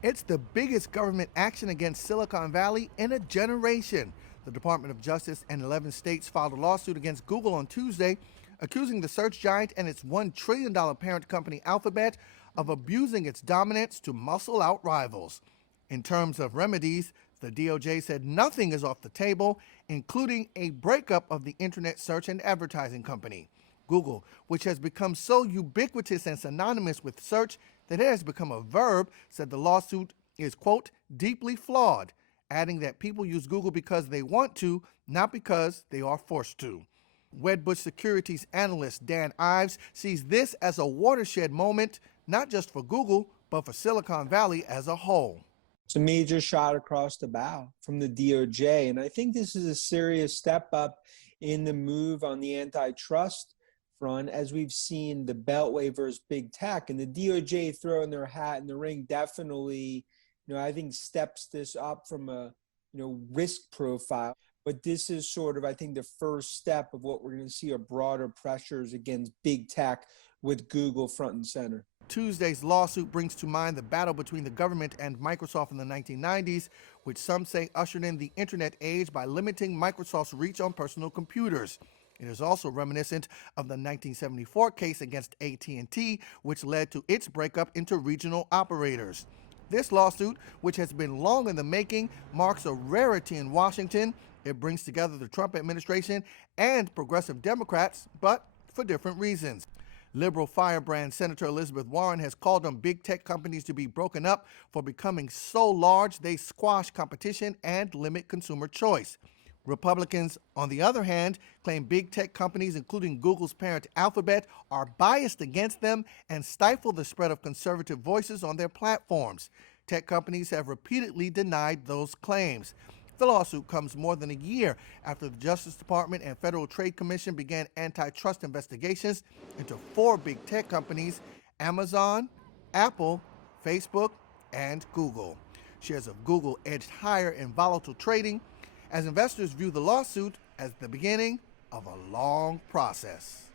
It's the biggest government action against Silicon Valley in a generation. The Department of Justice and 11 states filed a lawsuit against Google on Tuesday, accusing the search giant and its $1 trillion parent company Alphabet of abusing its dominance to muscle out rivals. In terms of remedies, the DOJ said nothing is off the table, including a breakup of the internet search and advertising company. Google, which has become so ubiquitous and synonymous with search that it has become a verb, said the lawsuit is, quote, deeply flawed, adding that people use Google because they want to, not because they are forced to. Wedbush Securities analyst Dan Ives sees this as a watershed moment, not just for Google, but for Silicon Valley as a whole. It's a major shot across the bow from the DOJ, and I think this is a serious step up in the move on the antitrust front, as we've seen the Beltway versus big tech, and the DOJ throwing their hat in the ring definitely, I think steps this up from a, risk profile. But this is sort of, I think, the first step of what we're going to see are broader pressures against big tech with Google front and center. Tuesday's lawsuit brings to mind the battle between the government and Microsoft in the 1990s, which some say ushered in the internet age by limiting Microsoft's reach on personal computers. It is also reminiscent of the 1974 case against AT&T, which led to its breakup into regional operators. This lawsuit, which has been long in the making, marks a rarity in Washington. It brings together the Trump administration and progressive Democrats, but for different reasons. Liberal firebrand Senator Elizabeth Warren has called on big tech companies to be broken up for becoming so large they squash competition and limit consumer choice. Republicans, on the other hand, claim big tech companies, including Google's parent Alphabet, are biased against them and stifle the spread of conservative voices on their platforms. Tech companies have repeatedly denied those claims. The lawsuit comes more than a year after the Justice Department and Federal Trade Commission began antitrust investigations into 4 big tech companies: Amazon, Apple, Facebook, and Google. Shares of Google edged higher in volatile trading as investors view the lawsuit as the beginning of a long process.